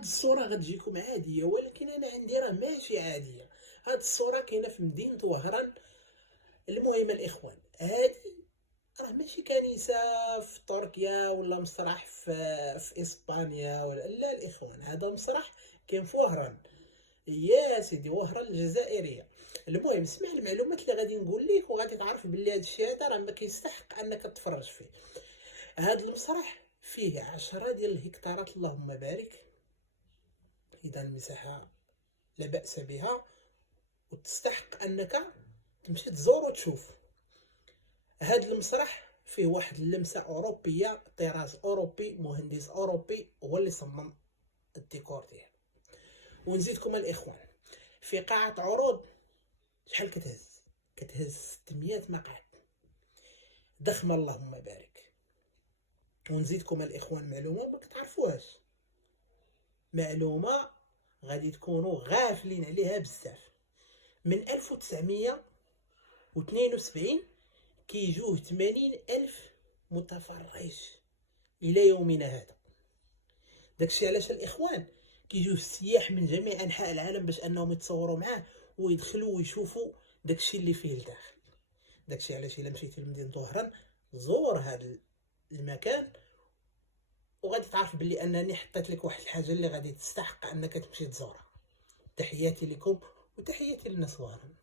الصورة غتجيكم عادية، ولكن أنا عندي راه ماشي عادية. هاد الصورة كاينة في مدينة وهران. المهم الإخوان، هادي راه ماشي كنيسة في تركيا ولا مسرح في إسبانيا ولا لا الإخوان، هذا مسرح كاين في وهران. يا سيدي وهران الجزائرية. المهم اسمع المعلومات اللي غادي نقول لك، وغادي تعرف باللي هاد الشيء هذا راه ما كيستحق انك تتفرج فيه. هاد المسرح فيه 10 ديال الهكتارات، اللهم بارك. اذا المساحة لا بأس بها، وتستحق انك تمشي تزور وتشوف. هاد المسرح فيه واحد اللمسة أوروبية، طراز أوروبي، مهندس أوروبي هو اللي صمم الديكور ديالو. ونزيدكم الإخوان، في قاعة عروض شحال كتهز 600 مقعد، ضخمة اللهم بارك. ونزيدكم الإخوان معلومة ما كتعرفوهاش، معلومة غادي تكونوا غافلين عليها بزاف. من 1972 كيجوه 80,000 متفرج إلى يومنا هذا. داكشي علاش الإخوان كيجيو السياح من جميع أنحاء العالم باش أنهم يتصوروا معاه ويدخلوا ويشوفوا داكشي اللي فيه الداخل. داكشي علاش إلا مشيتي لمدينة وهران زور هذا المكان، وغادي تعرف بلي أنني حطيت لك واحد الحاجة اللي غادي تستحق أنك تمشي تزورها. تحياتي لكم وتحياتي للناس وهران.